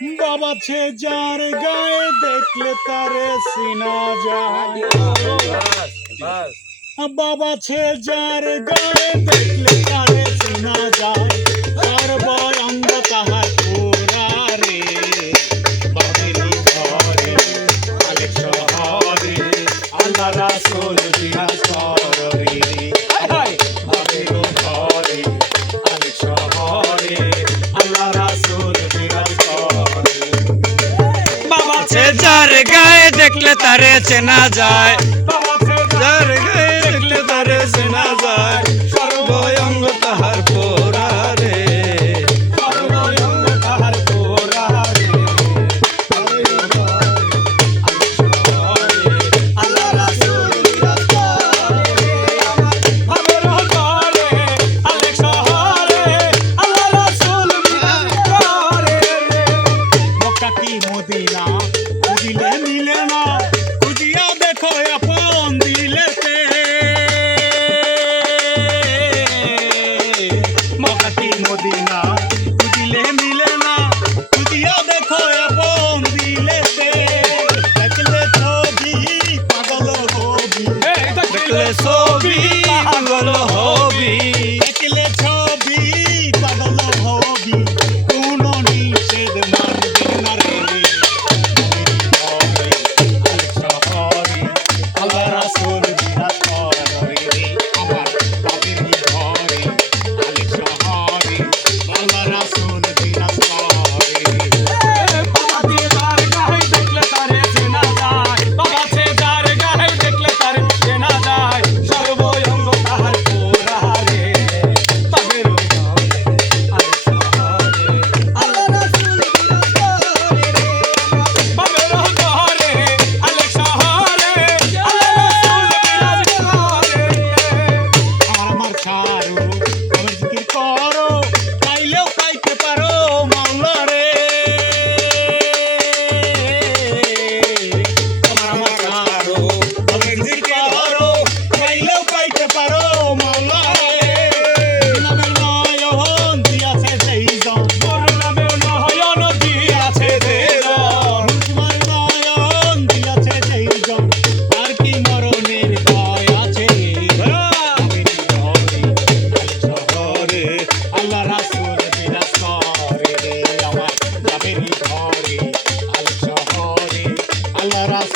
বাবা ছে যার গায়ে দেখলে তারে সিনা যায়। বাবা ছে যার গায়ে দেখলে তারে সিনা যায়। যার গায়ে দেখলে তারে চেনা যায়। যার গায়ে দেখলে তারে চেনা যায়।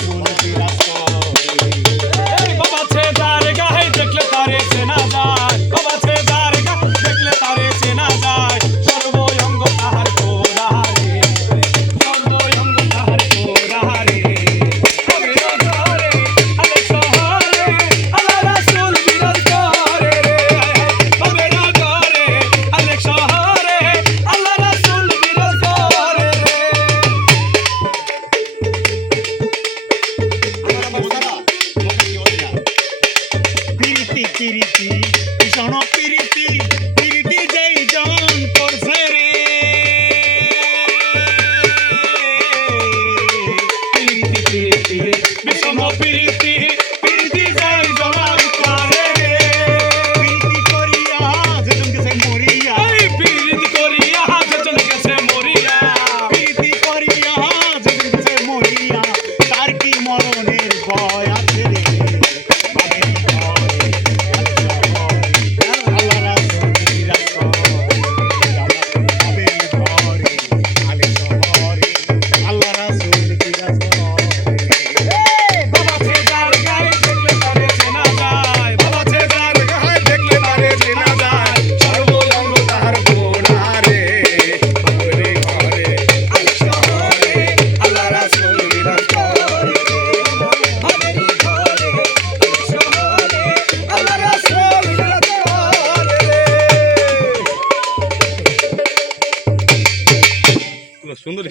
las প্রীতি রীতি ভীষণ প্রীতি। সুন্দরী